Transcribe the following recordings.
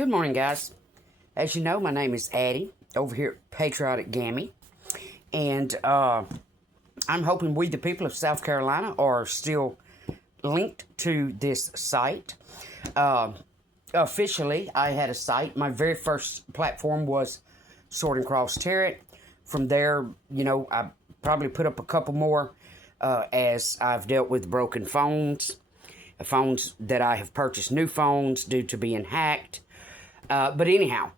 Good morning, guys. As you know, my name is Addie over here at Patriotic Gammy, and I'm hoping we, the people of South Carolina, are still linked to this site. Officially, I had a site. My very first platform was Sorting Cross Tarot. From there, I probably put up a couple more as I've dealt with broken phones that I have purchased new phones due to being hacked. But anyhow,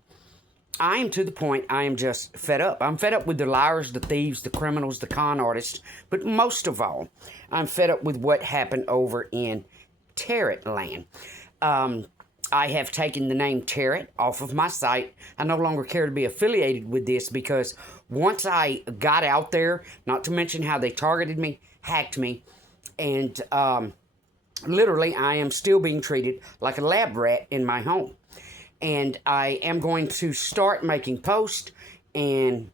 I am to the point I am just fed up. I'm fed up with the liars, the thieves, the criminals, the con artists. But most of all, I'm fed up with what happened over in Tarot land. I have taken the name Tarot off of my site. I no longer care to be affiliated with this because once I got out there, not to mention how they targeted me, hacked me, and literally I am still being treated like a lab rat in my home. And I am going to start making posts and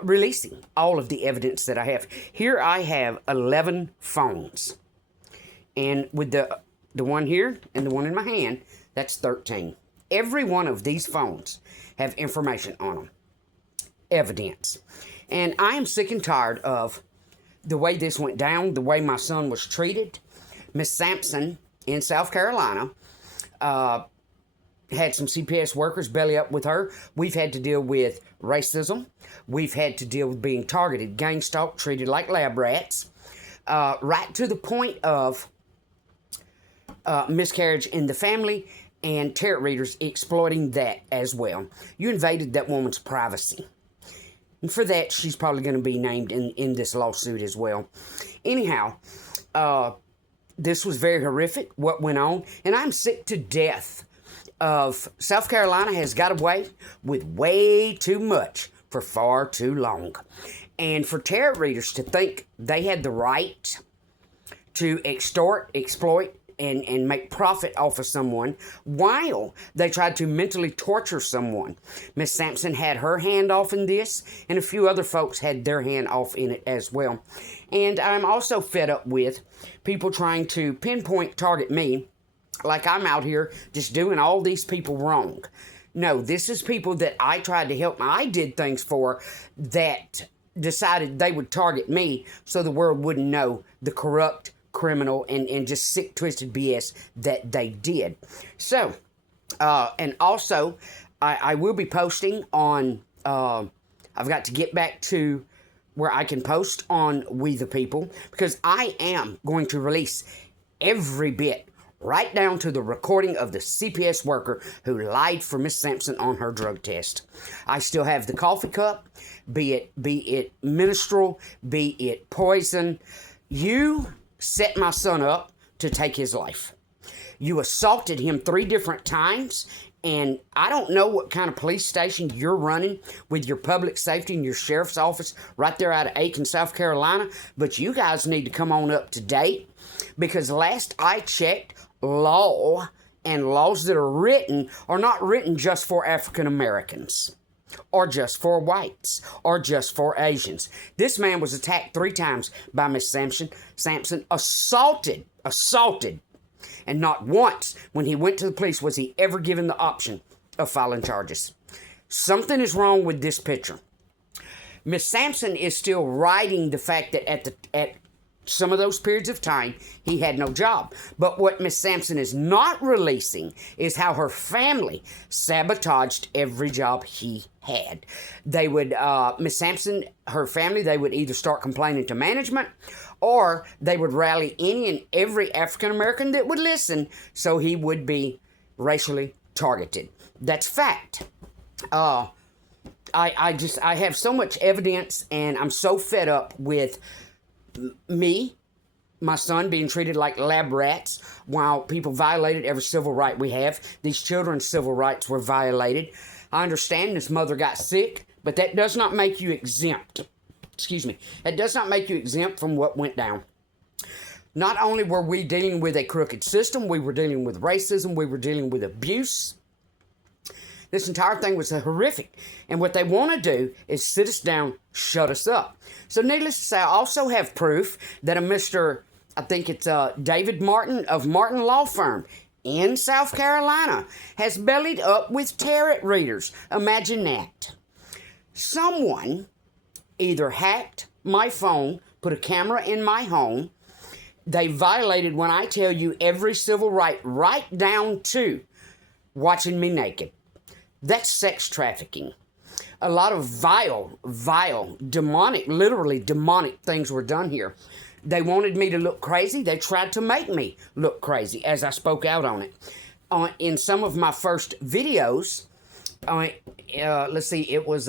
releasing all of the evidence that I have. Here I have 11 phones. And with the one here and the one in my hand, that's 13. Every one of these phones have information on them. Evidence. And I am sick and tired of the way this went down, the way my son was treated. Miss Sampson in South Carolina had some CPS workers belly up with her. We've had to deal with racism. We've had to deal with being targeted, gang stalked, treated like lab rats, right to the point of miscarriage in the family and tarot readers exploiting that as well. You invaded that woman's privacy. And for that, she's probably going to be named in this lawsuit as well. Anyhow, this was very horrific, what went on, and I'm sick to death of South Carolina has got away with way too much for far too long. And for tarot readers to think they had the right to extort, exploit, and make profit off of someone while they tried to mentally torture someone. Miss Sampson had her hand off in this, and a few other folks had their hand off in it as well. And I'm also fed up with people trying to pinpoint target me like I'm out here just doing all these people wrong. No, this is people that I tried to help. I did things for that decided they would target me so the world wouldn't know the corrupt, criminal, and just sick, twisted BS that they did. So, and also, I will be posting on, I've got to get back to where I can post on We the People, because I am going to release every bit, right down to the recording of the CPS worker who lied for Miss Sampson on her drug test. I still have the coffee cup, be it minstrel, be it poison. You set my son up to take his life. You assaulted him 3 different times, and I don't know what kind of police station you're running with your public safety and your sheriff's office right there out of Aiken, South Carolina, but you guys need to come on up to date, because last I checked, law and laws that are not written just for African Americans, or just for whites, or just for Asians. This man was attacked 3 times by Miss Sampson, assaulted, and not once when he went to the police was he ever given the option of filing charges. Something is wrong with this picture. Miss Sampson is still riding the fact that at some of those periods of time, he had no job. But what Miss Sampson is not releasing is how her family sabotaged every job he had. They would, Miss Sampson, her family, they would either start complaining to management, or they would rally any and every African American that would listen, so he would be racially targeted. That's fact. I have so much evidence, and I'm so fed up with me, my son, being treated like lab rats while people violated every civil right we have. These children's civil rights were violated. I understand this mother got sick, but that does not make you exempt. That does not make you exempt from what went down. Not only were we dealing with a crooked system, we were dealing with racism, we were dealing with abuse. This entire thing was horrific. And what they want to do is sit us down, shut us up. So needless to say, I also have proof that a Mr., I think it's David Martin of Martin Law Firm in South Carolina has bellied up with tarot readers. Imagine that. Someone either hacked my phone, put a camera in my home. They violated, when I tell you, every civil right, right down to watching me naked. That's sex trafficking. A lot of vile, demonic, literally demonic things were done here. They wanted me to look crazy. They tried to make me look crazy as I spoke out on it. In some of my first videos, let's see, it was...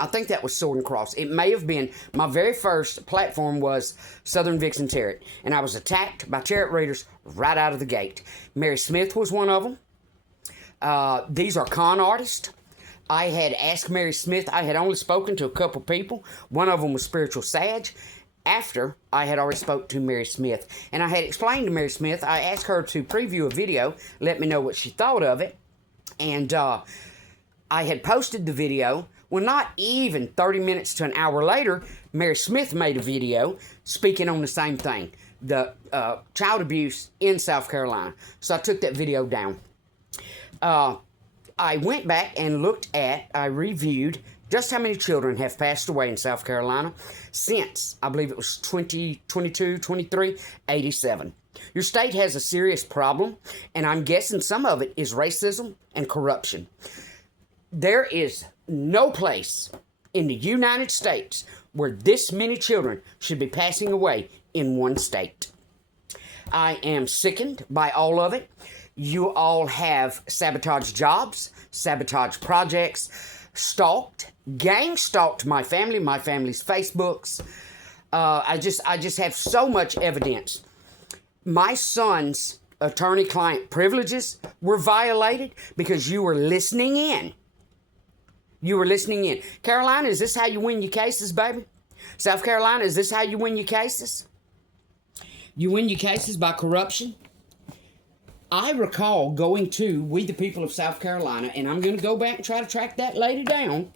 I think that was Sword and Cross. It may have been, my very first platform was Southern Vixen Tarot. And I was attacked by tarot readers right out of the gate. Mary Smith was one of them. These are con artists. I had asked Mary Smith. I had only spoken to a couple people. One of them was Spiritual Sag. After I had already spoke to Mary Smith. And I had explained to Mary Smith, I asked her to preview a video, let me know what she thought of it. And I had posted the video. Well, not even 30 minutes to an hour later, Mary Smith made a video speaking on the same thing, the child abuse in South Carolina. So I took that video down. I went back and I reviewed just how many children have passed away in South Carolina since, I believe it was 2022, 23, 87. Your state has a serious problem, and I'm guessing some of it is racism and corruption. There is no place in the United States where this many children should be passing away in one state. I am sickened by all of it. You all have sabotaged jobs, sabotaged projects, gang stalked my family, my family's Facebooks. I just have so much evidence. My son's attorney-client privileges were violated because you were listening in. You were listening in. Carolina, is this how you win your cases, baby? South Carolina, is this how you win your cases? You win your cases by corruption? I recall going to We the People of South Carolina, and I'm going to go back and try to track that lady down,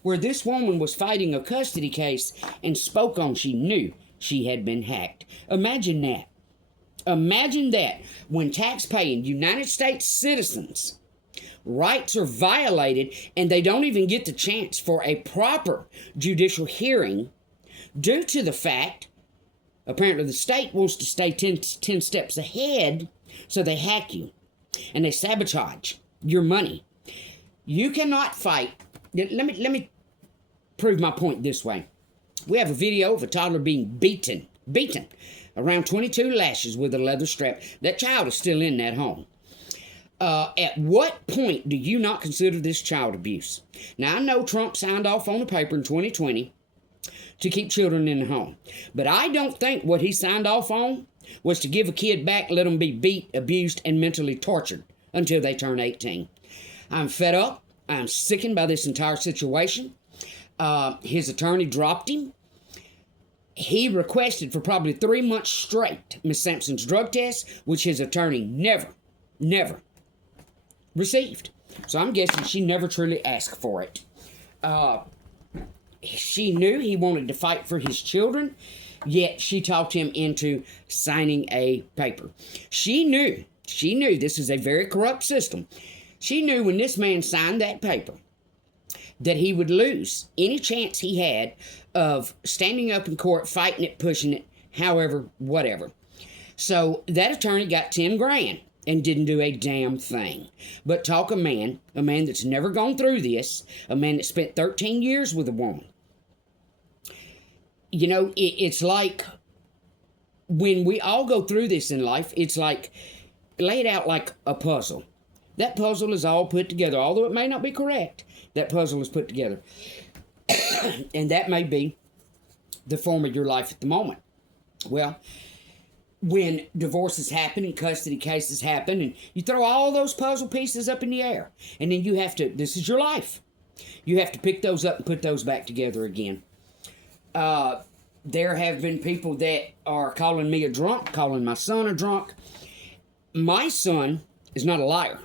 where this woman was fighting a custody case and spoke on she knew she had been hacked. Imagine that. Imagine that when tax-paying United States citizens' rights are violated and they don't even get the chance for a proper judicial hearing due to the fact, apparently the state wants to stay 10 steps ahead, so they hack you and they sabotage your money. You cannot fight. Let me prove my point this way. We have a video of a toddler being beaten around 22 lashes with a leather strap. That child is still in that home. At what point do you not consider this child abuse? Now, I know Trump signed off on a paper in 2020 to keep children in the home. But I don't think what he signed off on was to give a kid back, let them be beat, abused, and mentally tortured until they turn 18. I'm fed up. I'm sickened by this entire situation. His attorney dropped him. He requested for probably 3 months straight Miss Sampson's drug test, which his attorney never received. So I'm guessing she never truly asked for it. She knew he wanted to fight for his children, yet she talked him into signing a paper. She knew this is a very corrupt system. She knew when this man signed that paper that he would lose any chance he had of standing up in court, fighting it, pushing it, however, whatever. So that attorney got 10 grand and didn't do a damn thing. But talk a man that's never gone through this, a man that spent 13 years with a woman. You know, it's like when we all go through this in life, it's like laid out like a puzzle. That puzzle is all put together, although it may not be correct. That puzzle is put together. And that may be the form of your life at the moment. Well, when divorces happen and custody cases happen, and you throw all those puzzle pieces up in the air, and then you have to, this is your life. You have to pick those up and put those back together again. There have been people that are calling me a drunk, calling my son a drunk. My son is not a liar.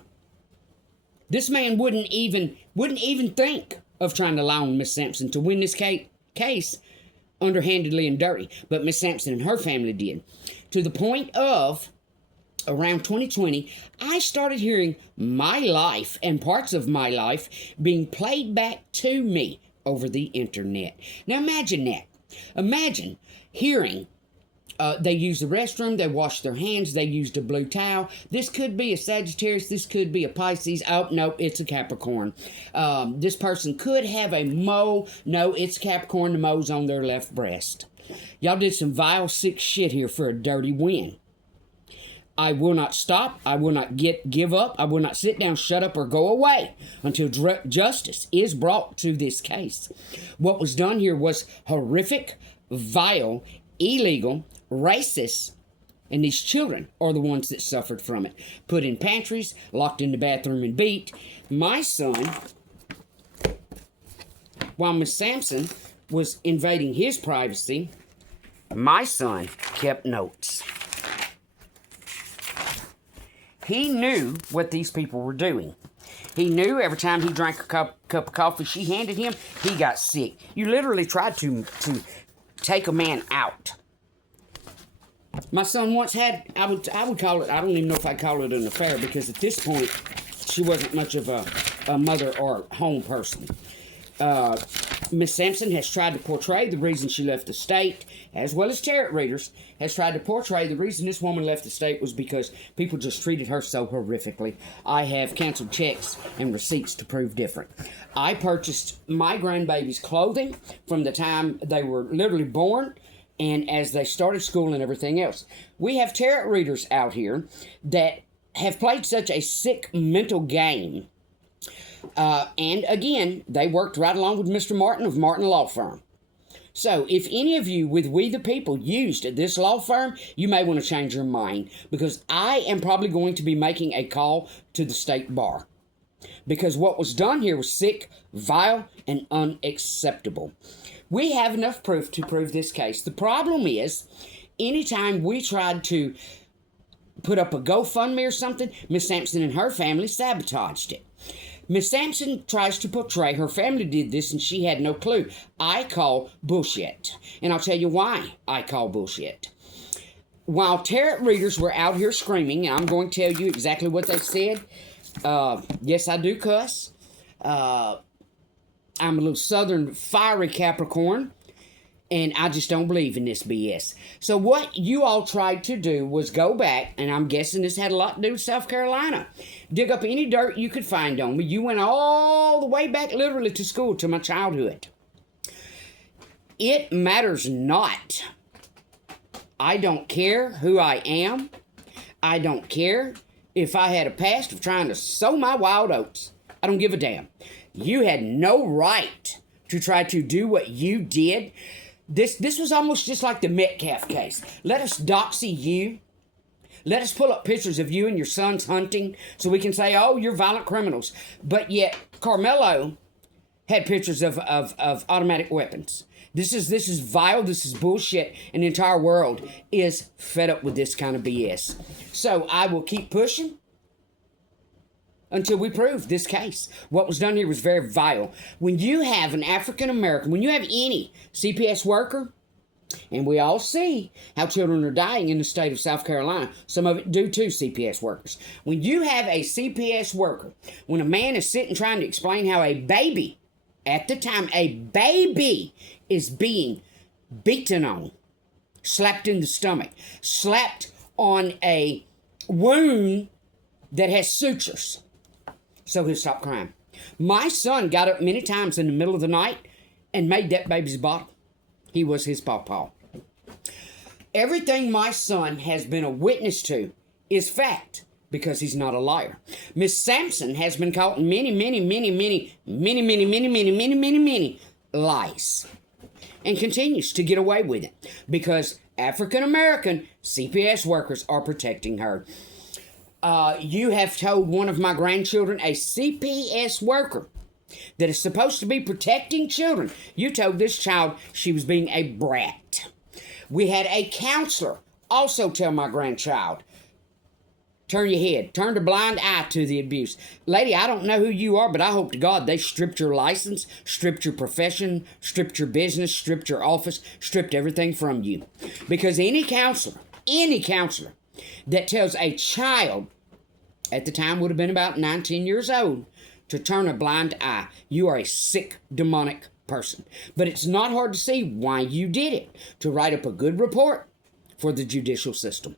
This man wouldn't even think of trying to lie on Miss Sampson to win this case underhandedly and dirty, but Miss Sampson and her family did. To the point of around 2020, I started hearing my life and parts of my life being played back to me over the internet. Now imagine that. Imagine hearing they used the restroom, they washed their hands, they used a blue towel. This could be a Sagittarius, this could be a Pisces. Oh, no, it's a Capricorn. This person could have a mole. No, it's Capricorn, the mole's on their left breast. Y'all did some vile, sick shit here for a dirty win. I will not stop. I will not give up. I will not sit down, shut up, or go away until justice is brought to this case. What was done here was horrific, vile, illegal, racist, and these children are the ones that suffered from it. Put in pantries, locked in the bathroom and beat. My son, while Miss Sampson was invading his privacy, my son kept notes. He knew what these people were doing. He knew every time he drank a cup of coffee she handed him, he got sick. You literally tried to take a man out. My son once had, I would call it, I don't even know if I'd call it an affair, because at this point, she wasn't much of a mother or home person. Miss Sampson has tried to portray the reason she left the state, as well as tarot readers, has tried to portray the reason this woman left the state was because people just treated her so horrifically. I have canceled checks and receipts to prove different. I purchased my grandbaby's clothing from the time they were literally born and as they started school and everything else. We have tarot readers out here that have played such a sick mental game. And again, they worked right along with Mr. Martin of Martin Law Firm. So, if any of you with We the People used this law firm, you may want to change your mind, because I am probably going to be making a call to the state bar. Because what was done here was sick, vile, and unacceptable. We have enough proof to prove this case. The problem is, anytime we tried to put up a GoFundMe or something, Miss Sampson and her family sabotaged it. Miss Sampson tries to portray her family did this and she had no clue. I call bullshit. And I'll tell you why I call bullshit. While tarot readers were out here screaming, and I'm going to tell you exactly what they said. Yes, I do cuss. I'm a little southern fiery Capricorn. And I just don't believe in this BS. So what you all tried to do was go back, and I'm guessing this had a lot to do with South Carolina. Dig up any dirt you could find on me. You went all the way back literally to school, to my childhood. It matters not. I don't care who I am. I don't care if I had a past of trying to sow my wild oats. I don't give a damn. You had no right to try to do what you did. This was almost just like the Metcalf case. Let us doxy you. Let us pull up pictures of you and your sons hunting so we can say, oh, you're violent criminals. But yet, Carmelo had pictures of automatic weapons. This is vile. This is bullshit. And the entire world is fed up with this kind of BS. So I will keep pushing until we prove this case. What was done here was very vile. When you have an African American, when you have any CPS worker, and we all see how children are dying in the state of South Carolina, some of it due to CPS workers. When you have a CPS worker, when a man is sitting trying to explain how a baby, at the time, a baby is being beaten on, slapped in the stomach, slapped on a wound that has sutures, so he'll stop crying. My son got up many times in the middle of the night and made that baby's bottle. He was his pawpaw. Everything my son has been a witness to is fact, because he's not a liar. Miss Sampson has been caught in many lies, and continues to get away with it, because African American CPS workers are protecting her. You have told one of my grandchildren, a CPS worker, that is supposed to be protecting children. You told this child she was being a brat. We had a counselor also tell my grandchild Turn your head. Turn a blind eye to the abuse. Lady, I don't know who you are, but I hope to God they stripped your license, stripped your profession, stripped your business, stripped your office, stripped everything from you. Because any counselor that tells a child, at the time would have been about 19 years old, to turn a blind eye, you are a sick, demonic person. But it's not hard to see why you did it, to write up a good report for the judicial system.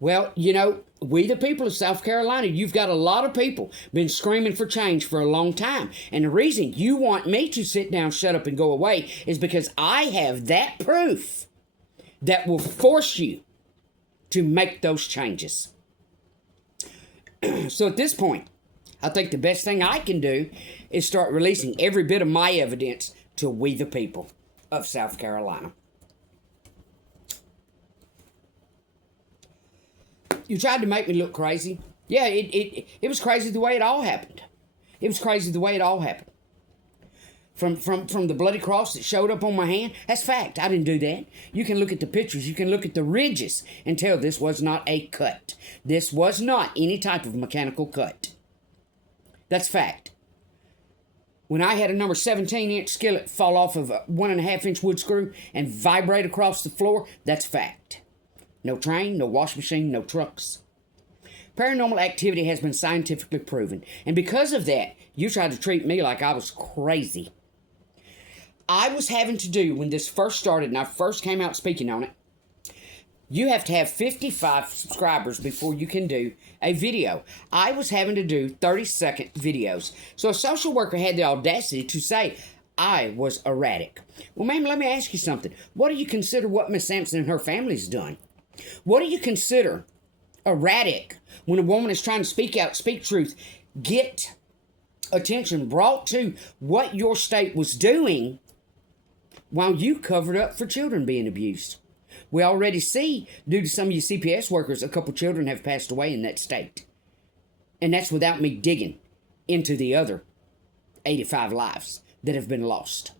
Well, you know, we the people of South Carolina, you've got a lot of people been screaming for change for a long time. And the reason you want me to sit down, shut up, and go away is because I have that proof that will force you to make those changes. So at this point, I think the best thing I can do is start releasing every bit of my evidence to we the people of South Carolina. You tried to make me look crazy. Yeah, it was crazy the way it all happened. It was crazy the way it all happened. From the bloody cross that showed up on my hand, that's fact. I didn't do that. You can look at the pictures. You can look at the ridges and tell this was not a cut. This was not any type of mechanical cut. That's fact. When I had a number 17-inch skillet fall off of a 1.5-inch wood screw and vibrate across the floor, that's fact. No train, no wash machine, no trucks. Paranormal activity has been scientifically proven. And because of that, you tried to treat me like I was crazy. I was having to do, when this first started and I first came out speaking on it, you have to have 55 subscribers before you can do a video. I was having to do 30-second videos. So a social worker had the audacity to say I was erratic. Well, ma'am, let me ask you something. What do you consider what Miss Sampson and her family's done? What do you consider erratic when a woman is trying to speak out, speak truth, get attention brought to what your state was doing while you covered up for children being abused? We already see, due to some of you CPS workers, a couple children have passed away in that state. And that's without me digging into the other 85 lives that have been lost.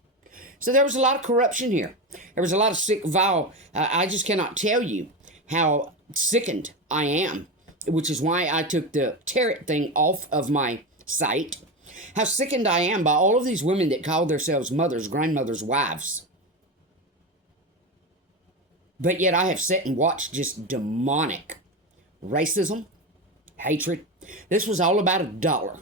So there was a lot of corruption here. There was a lot of sick, vile. I just cannot tell you how sickened I am, which is why I took the Tarot thing off of my site. How sickened I am by all of these women that call themselves mothers, grandmothers, wives. But yet I have sat and watched just demonic racism, hatred. This was all about $1.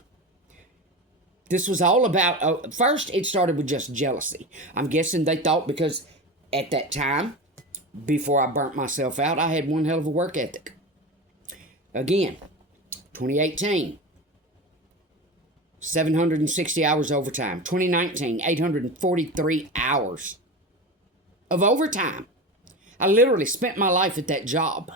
This was all about, first it started with just jealousy. I'm guessing they thought because at that time, before I burnt myself out, I had one hell of a work ethic. Again, 2018, 760 hours overtime. 2019, 843 hours of overtime. I literally spent my life at that job.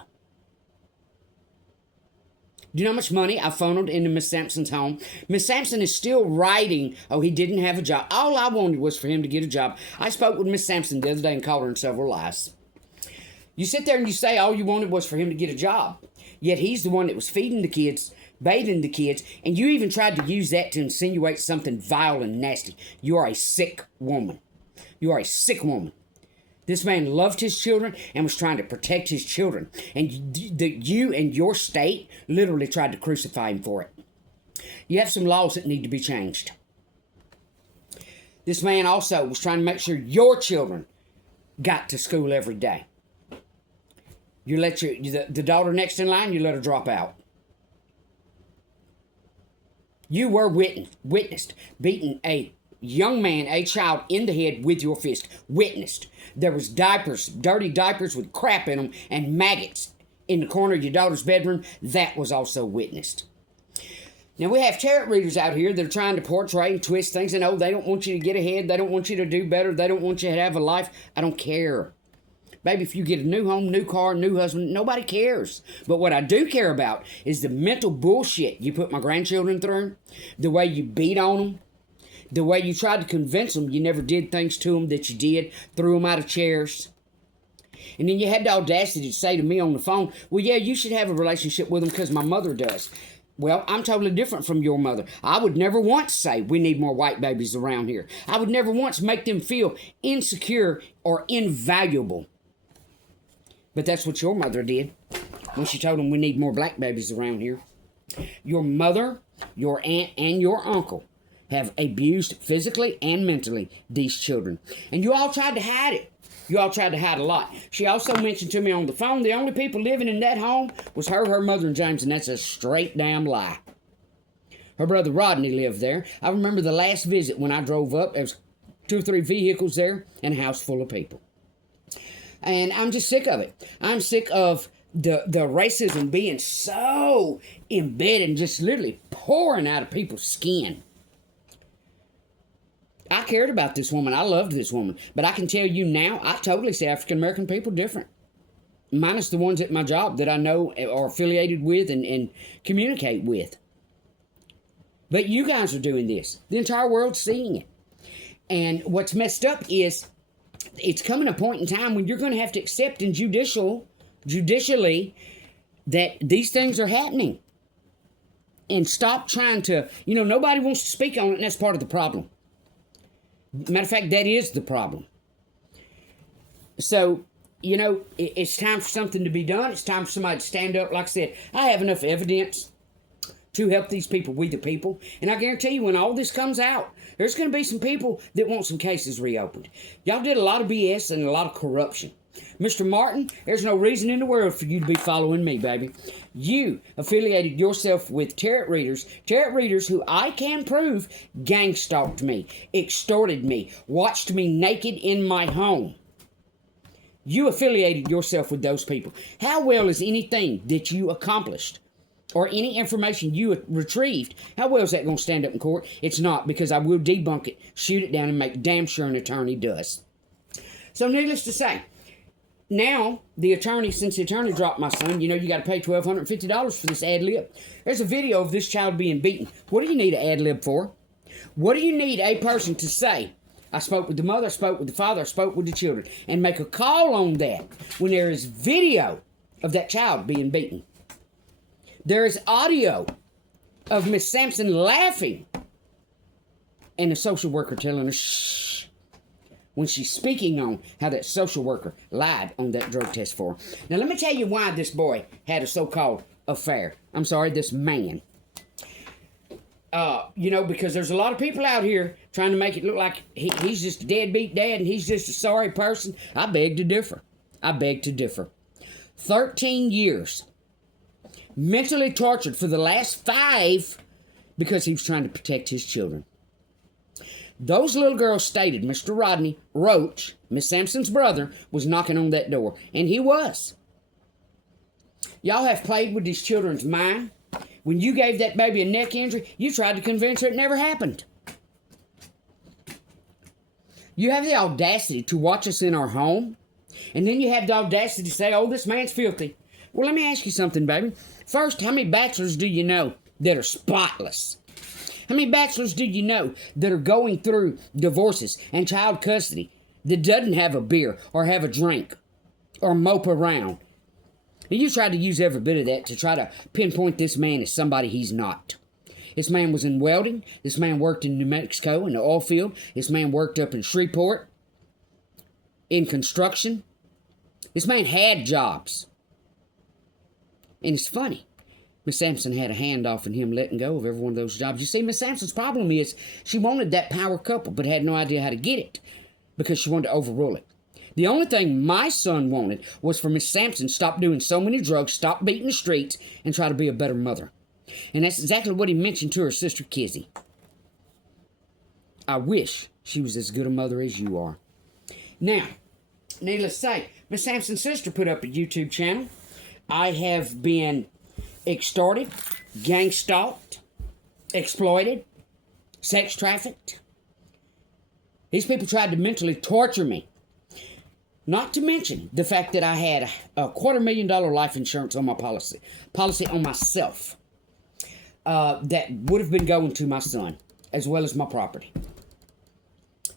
Do you know how much money I funneled into Miss Sampson's home? Miss Sampson is still writing, oh, he didn't have a job. All I wanted was for him to get a job. I spoke with Miss Sampson the other day and called her in several lies. You sit there and you say all you wanted was for him to get a job. Yet he's the one that was feeding the kids, bathing the kids, and you even tried to use that to insinuate something vile and nasty. You are a sick woman. You are a sick woman. This man loved his children and was trying to protect his children. And you and your state literally tried to crucify him for it. You have some laws that need to be changed. This man also was trying to make sure your children got to school every day. You let the daughter next in line, you let her drop out. You were witnessed beating a young man, a child, in the head with your fist. Witnessed. There was diapers, dirty diapers with crap in them, and maggots in the corner of your daughter's bedroom. That was also witnessed. Now, we have tarot readers out here that are trying to portray and twist things, and they don't want you to get ahead. They don't want you to do better. They don't want you to have a life. I don't care. Baby, if you get a new home, new car, new husband, nobody cares. But what I do care about is the mental bullshit you put my grandchildren through, the way you beat on them, the way you tried to convince them you never did things to them that you did, threw them out of chairs. And then you had the audacity to say to me on the phone, well, yeah, you should have a relationship with them because my mother does. Well, I'm totally different from your mother. I would never once say we need more white babies around here. I would never once make them feel insecure or invaluable. But that's what your mother did. when she told them we need more black babies around here. Your mother, your aunt, and your uncle have abused physically and mentally these children. And you all tried to hide it. You all tried to hide a lot. She also mentioned to me on the phone the only people living in that home was her mother, and James, and that's a straight damn lie. Her brother Rodney lived there. I remember the last visit when I drove up, there was 2 or 3 vehicles there and a house full of people. And I'm just sick of it. I'm sick of the racism being so embedded and just literally pouring out of people's skin. I cared about this woman. I loved this woman. But I can tell you now, I totally see African-American people different. Minus the ones at my job that I know are affiliated with and communicate with. But you guys are doing this. The entire world's seeing it. And what's messed up is it's coming a point in time when you're going to have to accept in judicially that these things are happening. And stop trying to, nobody wants to speak on it, and that's part of the problem. Matter of fact, that is the problem. So, it's time for something to be done. It's time for somebody to stand up. Like I said, I have enough evidence to help these people, we the people. And I guarantee you, when all this comes out, there's going to be some people that want some cases reopened. Y'all did a lot of BS and a lot of corruption. Mr. Martin, there's no reason in the world for you to be following me, baby. You affiliated yourself with Tarot readers who I can prove gang stalked me, extorted me, watched me naked in my home. You affiliated yourself with those people. How well is anything that you accomplished or any information you retrieved, how well is that going to stand up in court? It's not, because I will debunk it, shoot it down, and make damn sure an attorney does. So needless to say, now, since the attorney dropped my son, you got to pay $1,250 for this ad lib. There's a video of this child being beaten. What do you need an ad lib for? What do you need a person to say? I spoke with the mother, I spoke with the father, I spoke with the children, and make a call on that when there is video of that child being beaten. There is audio of Miss Sampson laughing and the social worker telling her shh when she's speaking on how that social worker lied on that drug test for her. Now, let me tell you why this boy had a so-called affair. This man. Because there's a lot of people out here trying to make it look like he's just a deadbeat dad and he's just a sorry person. I beg to differ. 13 years. Mentally tortured for the last 5 because he was trying to protect his children. Those little girls stated Mr. Rodney Roach, Miss Sampson's brother, was knocking on that door. And he was. Y'all have played with these children's mind. When you gave that baby a neck injury, you tried to convince her it never happened. You have the audacity to watch us in our home, and then you have the audacity to say, oh, this man's filthy. Well, let me ask you something, baby. First, how many bachelors do you know that are spotless? How many bachelors do you know that are going through divorces and child custody that doesn't have a beer or have a drink or mope around? And you tried to use every bit of that to try to pinpoint this man as somebody he's not. This man was in welding. This man worked in New Mexico in the oil field. This man worked up in Shreveport in construction. This man had jobs. And it's funny. Miss Sampson had a handoff in him letting go of every one of those jobs. You see, Miss Sampson's problem is she wanted that power couple, but had no idea how to get it because she wanted to overrule it. The only thing my son wanted was for Miss Sampson to stop doing so many drugs, stop beating the streets, and try to be a better mother. And that's exactly what he mentioned to her sister, Kizzy. I wish she was as good a mother as you are. Now, needless to say, Miss Sampson's sister put up a YouTube channel. I have been extorted, gang stalked, exploited, sex trafficked. These people tried to mentally torture me. Not to mention the fact that I had a $250,000 life insurance on my policy on myself, that would have been going to my son, as well as my property.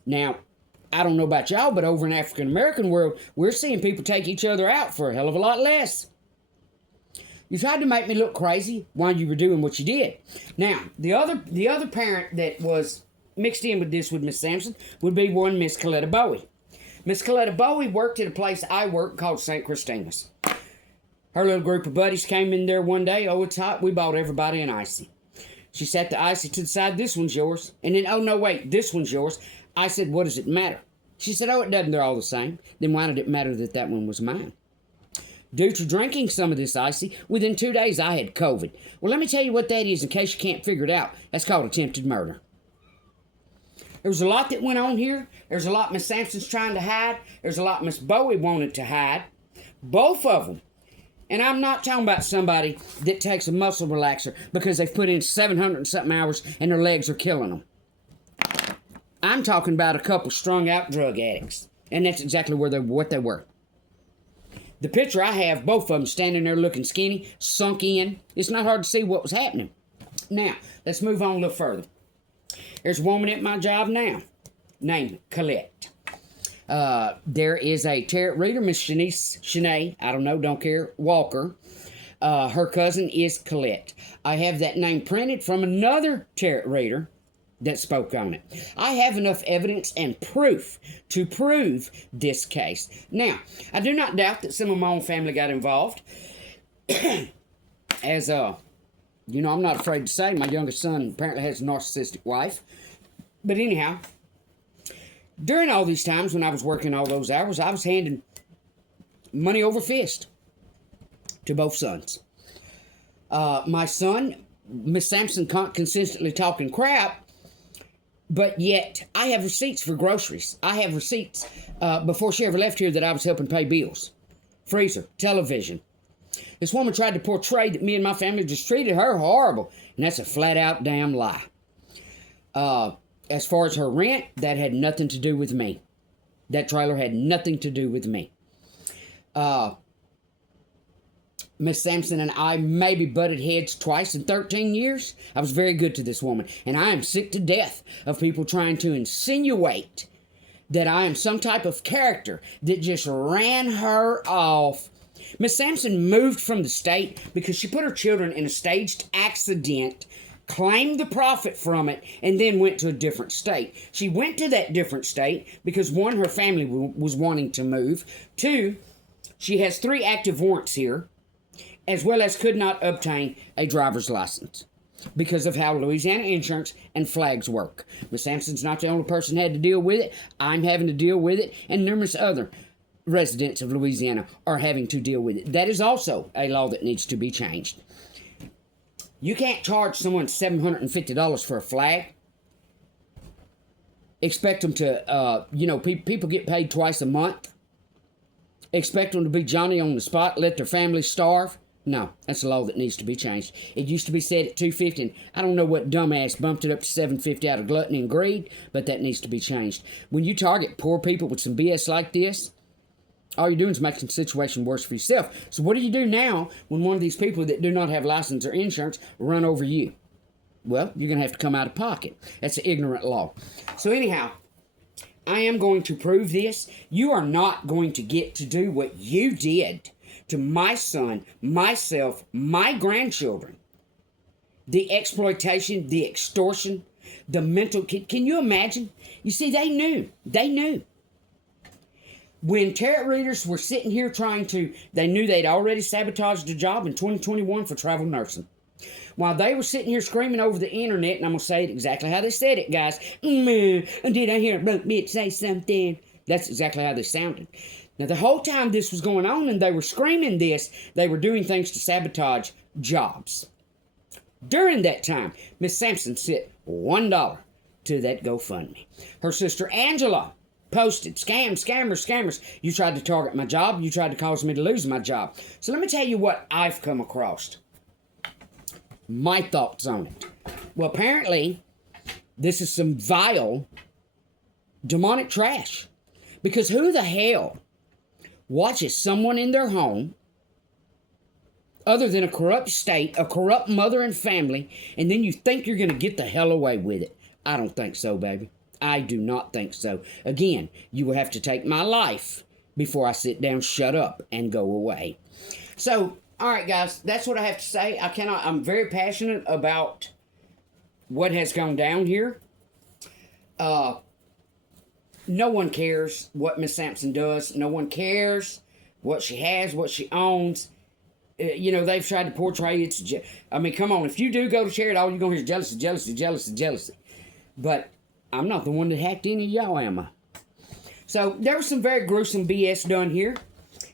Now, I don't know about y'all, but over in the African-American world, we're seeing people take each other out for a hell of a lot less. You tried to make me look crazy while you were doing what you did. Now, the other parent that was mixed in with this with Miss Sampson would be one Miss Coletta Bowie. Miss Coletta Bowie worked at a place I work called St. Christina's. Her little group of buddies came in there one day. Oh, it's hot. We bought everybody an icy. She sat the icy to the side. This one's yours. And then, oh, no, wait, this one's yours. I said, what does it matter? She said, oh, it doesn't. They're all the same. Then why did it matter that that one was mine? Due to drinking some of this icy, within 2 days I had COVID. Well, let me tell you what that is in case you can't figure it out. That's called attempted murder. There was a lot that went on here. There's a lot Miss Sampson's trying to hide. There's a lot Miss Bowie wanted to hide. Both of them. And I'm not talking about somebody that takes a muscle relaxer because they've put in 700 and something hours and their legs are killing them. I'm talking about a couple strung out drug addicts. And that's exactly what they were. The picture I have, both of them standing there looking skinny, sunk in. It's not hard to see what was happening. Now, let's move on a little further. There's a woman at my job now named Colette. There is a tarot reader, Miss Shanae, I don't know, don't care, Walker. Her cousin is Colette. I have that name printed from another tarot reader that spoke on it. I have enough evidence and proof to prove this case. Now, I do not doubt that some of my own family got involved. As, you know, I'm not afraid to say my youngest son apparently has a narcissistic wife. But anyhow, during all these times when I was working all those hours, I was handing money over fist to both sons. My son, Miss Sampson, consistently talking crap, but yet I have receipts for groceries. I have receipts before she ever left here that I was helping pay bills. Freezer, television. This woman tried to portray that me and my family just treated her horrible, and that's a flat-out damn lie. As far as her rent, that had nothing to do with me. That trailer had nothing to do with me. Miss Sampson and I maybe butted heads twice in 13 years. I was very good to this woman, and I am sick to death of people trying to insinuate that I am some type of character that just ran her off. Miss Sampson moved from the state because she put her children in a staged accident, claimed the profit from it, and then went to a different state. She went to that different state because, one, her family was wanting to move. Two, she has 3 active warrants here, as well as could not obtain a driver's license because of how Louisiana insurance and flags work. Miss Sampson's not the only person who had to deal with it. I'm having to deal with it, and numerous other residents of Louisiana are having to deal with it. That is also a law that needs to be changed. You can't charge someone $750 for a flag. Expect them to, people get paid twice a month. Expect them to be Johnny on the spot, let their family starve. No, that's a law that needs to be changed. It used to be set at $250, and I don't know what dumbass bumped it up to $750 out of gluttony and greed, but that needs to be changed. When you target poor people with some BS like this, all you're doing is making the situation worse for yourself. So what do you do now when one of these people that do not have license or insurance run over you? Well, you're going to have to come out of pocket. That's an ignorant law. So anyhow, I am going to prove this. You are not going to get to do what you did to my son, myself, my grandchildren. The exploitation, the extortion, the mental... Can you imagine? You see, they knew. They knew. When tarot readers were sitting here they knew they'd already sabotaged a job in 2021 for travel nursing. While they were sitting here screaming over the internet, and I'm going to say it exactly how they said it, guys. Did I hear a broke bitch say something? That's exactly how they sounded. Now, the whole time this was going on and they were screaming this, they were doing things to sabotage jobs. During that time, Miss Sampson sent $1 to that GoFundMe. Her sister Angela posted, scammers. You tried to target my job. You tried to cause me to lose my job. So let me tell you what I've come across. My thoughts on it. Well, apparently, this is some vile, demonic trash. Because who the hell watches someone in their home, other than a corrupt state, a corrupt mother and family, and then you think you're going to get the hell away with it? I don't think so, baby. I do not think so. Again, you will have to take my life before I sit down, shut up, and go away. So, all right, guys, that's what I have to say. I'm very passionate about what has gone down here. No one cares what Miss Sampson does. No one cares what she has, what she owns. they've tried to portray I mean, come on. If you do go to Sherrod, all you're going to hear is jealousy, jealousy, jealousy, jealousy. But I'm not the one that hacked any of y'all, am I? So there was some very gruesome BS done here.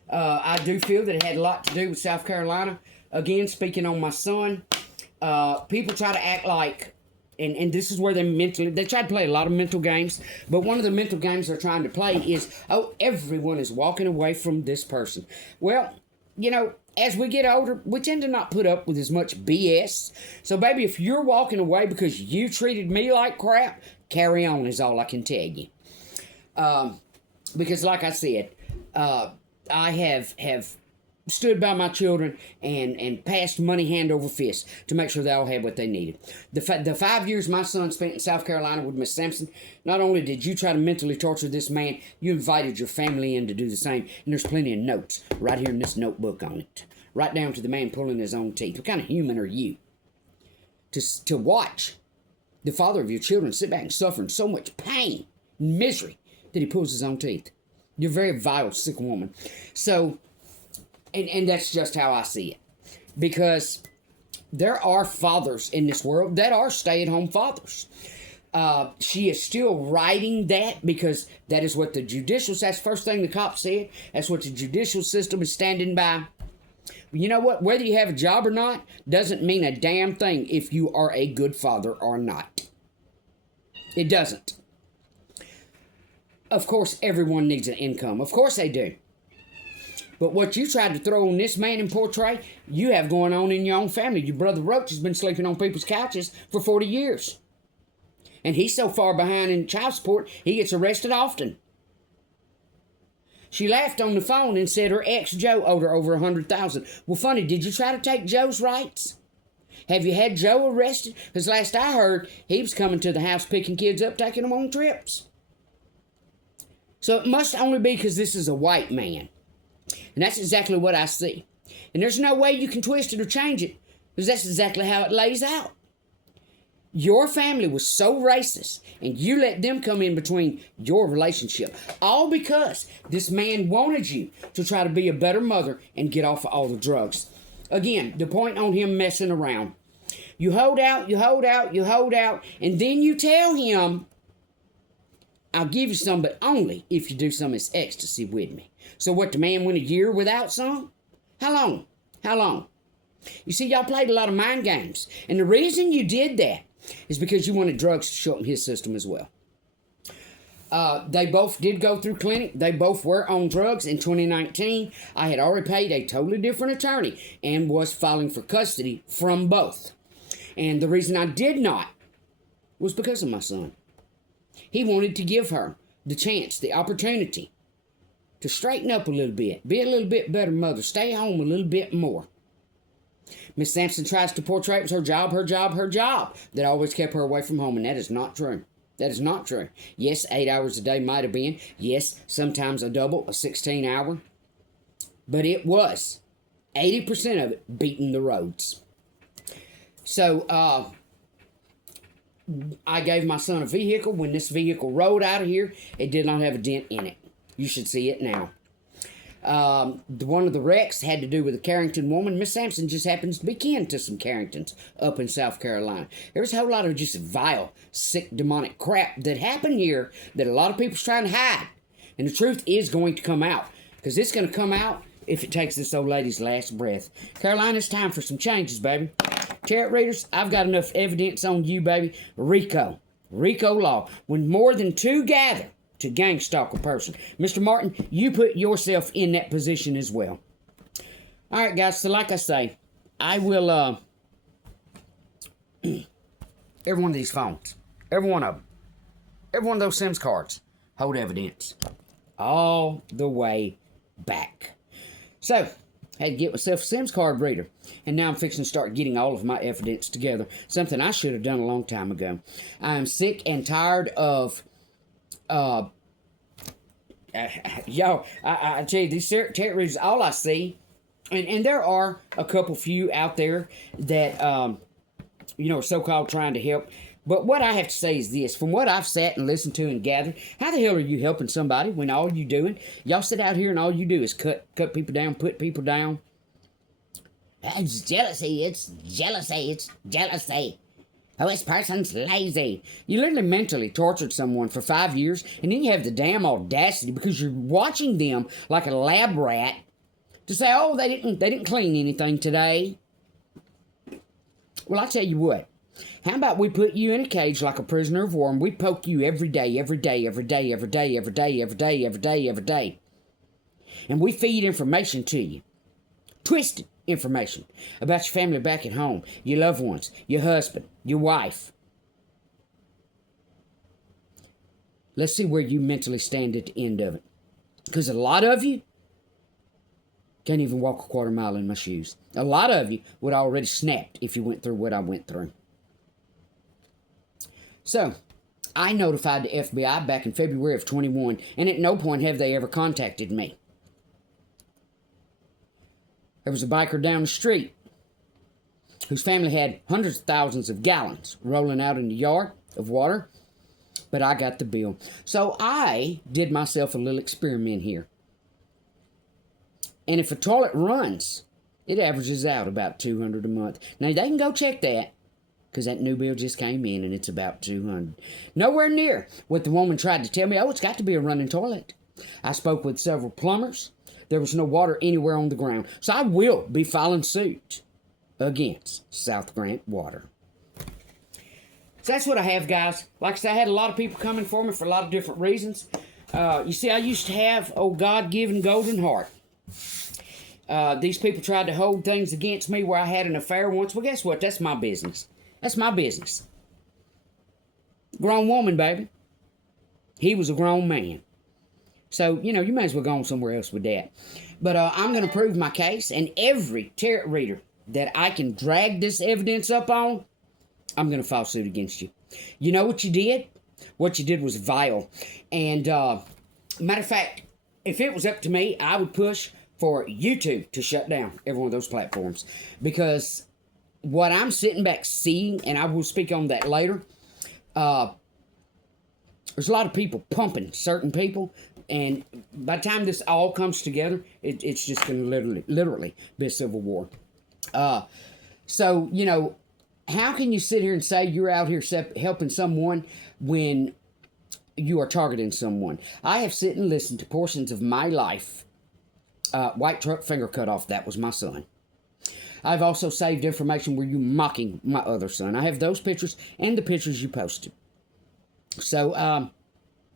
I do feel that it had a lot to do with South Carolina. Again, speaking on my son, people try to act like, and this is where they try to play a lot of mental games, but one of the mental games they're trying to play is, oh, everyone is walking away from this person. Well, as we get older, we tend to not put up with as much BS. So, baby, if you're walking away because you treated me like crap, carry on is all I can tell you. Because, like I said, I have stood by my children and passed money hand over fist to make sure they all had what they needed. The 5 years my son spent in South Carolina with Miss Sampson, not only did you try to mentally torture this man, you invited your family in to do the same. And there's plenty of notes right here in this notebook on it. Right down to the man pulling his own teeth. What kind of human are you? To watch the father of your children sit back and suffer in so much pain and misery that he pulls his own teeth. You're a very vile, sick woman. So, and that's just how I see it. Because there are fathers in this world that are stay-at-home fathers. She is still writing that because that is what that's the first thing the cop said. That's what the judicial system is standing by. You know what? Whether you have a job or not doesn't mean a damn thing if you are a good father or not. It doesn't. Of course, everyone needs an income. Of course they do. But what you tried to throw on this man and portray, you have going on in your own family. Your brother Roach has been sleeping on people's couches for 40 years. And he's so far behind in child support, he gets arrested often. She laughed on the phone and said her ex Joe owed her over $100,000. Well, funny, did you try to take Joe's rights? Have you had Joe arrested? Because last I heard, he was coming to the house picking kids up, taking them on trips. So it must only be because this is a white man. And that's exactly what I see. And there's no way you can twist it or change it, because that's exactly how it lays out. Your family was so racist, and you let them come in between your relationship. All because this man wanted you to try to be a better mother and get off of all the drugs. Again, the point on him messing around. You hold out, you hold out, you hold out, and then you tell him, I'll give you some, but only if you do some of this ecstasy with me. So what, the man went a year without some? How long? How long? You see, y'all played a lot of mind games. And the reason you did that is because you wanted drugs to show up in his system as well. They both did go through clinic. They both were on drugs in 2019. I had already paid a totally different attorney and was filing for custody from both. And the reason I did not was because of my son. He wanted to give her the chance, the opportunity to straighten up a little bit, be a little bit better mother, stay home a little bit more. Miss Sampson tries to portray it was her job that always kept her away from home, and that is not true. That is not true. Yes, 8 hours a day might have been. Yes, sometimes a double, a 16-hour. But it was 80% of it beating the roads. So, I gave my son a vehicle. When this vehicle rode out of here, it did not have a dent in it. You should see it now. One of the wrecks had to do with a Carrington woman. Miss Sampson just happens to be kin to some Carringtons up in South Carolina. There's a whole lot of just vile, sick, demonic crap that happened here that a lot of people's trying to hide. And the truth is going to come out. Because it's going to come out if it takes this old lady's last breath. Carolina, it's time for some changes, baby. Tarot readers, I've got enough evidence on you, baby. RICO law. When more than two gather to gang stalk a person. Mr. Martin, you put yourself in that position as well. All right, guys, so like I say, I will, every one of these phones, every one of them, every one of those Sims cards, hold evidence all the way back. So, had to get myself a Sims card reader, and now I'm fixing to start getting all of my evidence together, something I should have done a long time ago. I am sick and tired of y'all, I tell you, these tarot readers, all I see, and there are a couple few out there that, are so-called trying to help. But what I have to say is this. From what I've sat and listened to and gathered, how the hell are you helping somebody when all you doing, y'all sit out here and all you do is cut people down, put people down? It's jealousy, it's jealousy, it's jealousy. Oh, this person's lazy. You literally mentally tortured someone for 5 years, and then you have the damn audacity because you're watching them like a lab rat to say, oh, they didn't clean anything today. Well, I tell you what. How about we put you in a cage like a prisoner of war, and we poke you every day, every day, every day, every day, every day, every day, every day, every day. And we feed information to you. Twisted information about your family back at home, your loved ones, your husband, your wife. Let's see where you mentally stand at the end of it. Because a lot of you can't even walk a quarter mile in my shoes. A lot of you would already snapped if you went through what I went through. So, I notified the FBI back in February of 21, and at no point have they ever contacted me. There was a biker down the street whose family had hundreds of thousands of gallons rolling out in the yard of water, but I got the bill. So I did myself a little experiment here. And if a toilet runs, it averages out about $200 a month. Now, they can go check that, because that new bill just came in, and it's about $200. Nowhere near what the woman tried to tell me. Oh, it's got to be a running toilet. I spoke with several plumbers. There was no water anywhere on the ground. So I will be filing suit against South Grant Water. So that's what I have, guys. Like I said, I had a lot of people coming for me for a lot of different reasons. You see, I used to have a God-given golden heart. These people tried to hold things against me where I had an affair once. Well, guess what? That's my business. That's my business. Grown woman, baby. He was a grown man. So, you might as well go on somewhere else with that. But I'm going to prove my case, and every tarot reader that I can drag this evidence up on, I'm going to file suit against you. You know what you did? What you did was vile. And, matter of fact, if it was up to me, I would push for YouTube to shut down every one of those platforms. Because what I'm sitting back seeing, and I will speak on that later, there's a lot of people pumping certain people. And by the time this all comes together, it's just going to literally be a civil war. So, how can you sit here and say you're out here helping someone when you are targeting someone? I have sit and listened to portions of my life. White truck finger cut off, that was my son. I've also saved information where you mocking my other son. I have those pictures and the pictures you posted. So,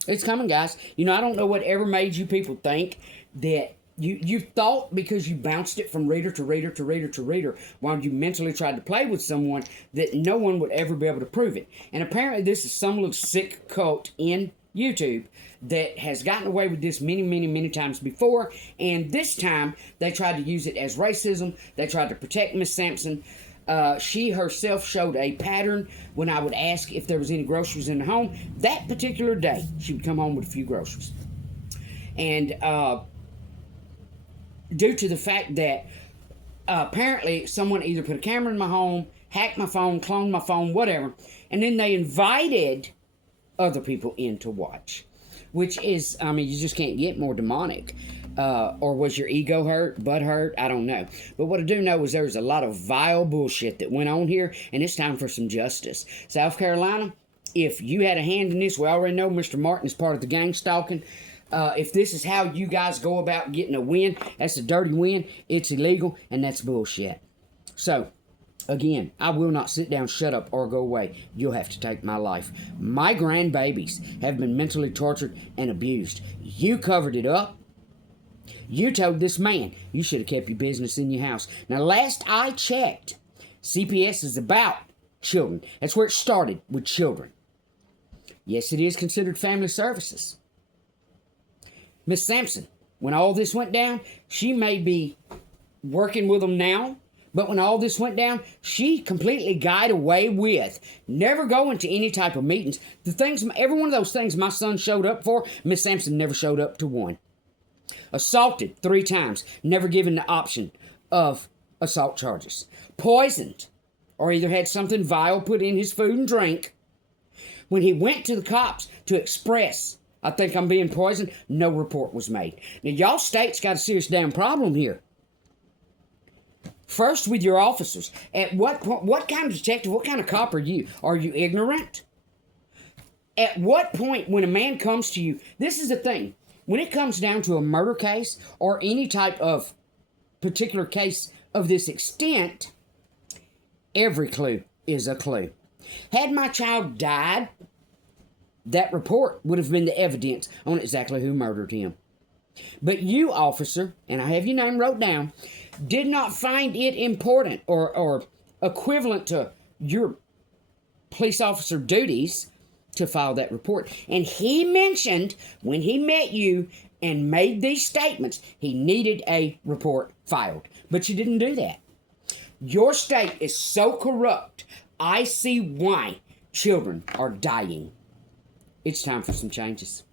it's coming, guys. I don't know whatever made you people think that you thought because you bounced it from reader to reader to reader to reader while you mentally tried to play with someone that no one would ever be able to prove it. And apparently this is some little sick cult in YouTube that has gotten away with this many, many, many times before. And this time they tried to use it as racism. They tried to protect Miss Sampson. She herself showed a pattern when I would ask if there was any groceries in the home. That particular day, she would come home with a few groceries. And due to the fact that apparently someone either put a camera in my home, hacked my phone, cloned my phone, whatever, and then they invited other people in to watch. Which is, you just can't get more demonic. Or was your ego hurt, butt hurt? I don't know. But what I do know is there's a lot of vile bullshit that went on here, and it's time for some justice. South Carolina, if you had a hand in this, we already know Mr. Martin is part of the gang stalking. If this is how you guys go about getting a win, that's a dirty win, it's illegal, and that's bullshit. So, again, I will not sit down, shut up, or go away. You'll have to take my life. My grandbabies have been mentally tortured and abused. You covered it up. You told this man you should have kept your business in your house. Now, last I checked, CPS is about children. That's where it started, with children. Yes, it is considered family services. Miss Sampson, when all this went down, she may be working with them now, but when all this went down, she completely got away with never going to any type of meetings. Every one of those things my son showed up for, Miss Sampson never showed up to one. Assaulted 3 times, never given the option of assault charges. Poisoned, or either had something vile put in his food and drink. When he went to the cops to express, I think I'm being poisoned, no report was made. Now, y'all state's got a serious damn problem here. First with your officers. At what point, what kind of detective, what kind of cop are you? Are you ignorant? At what point when a man comes to you, this is the thing, when it comes down to a murder case or any type of particular case of this extent, every clue is a clue. Had my child died, that report would have been the evidence on exactly who murdered him. But you, officer, and I have your name wrote down, did not find it important or equivalent to your police officer duties to file that report. And he mentioned when he met you and made these statements, he needed a report filed. But you didn't do that. Your state is so corrupt, I see why children are dying. It's time for some changes.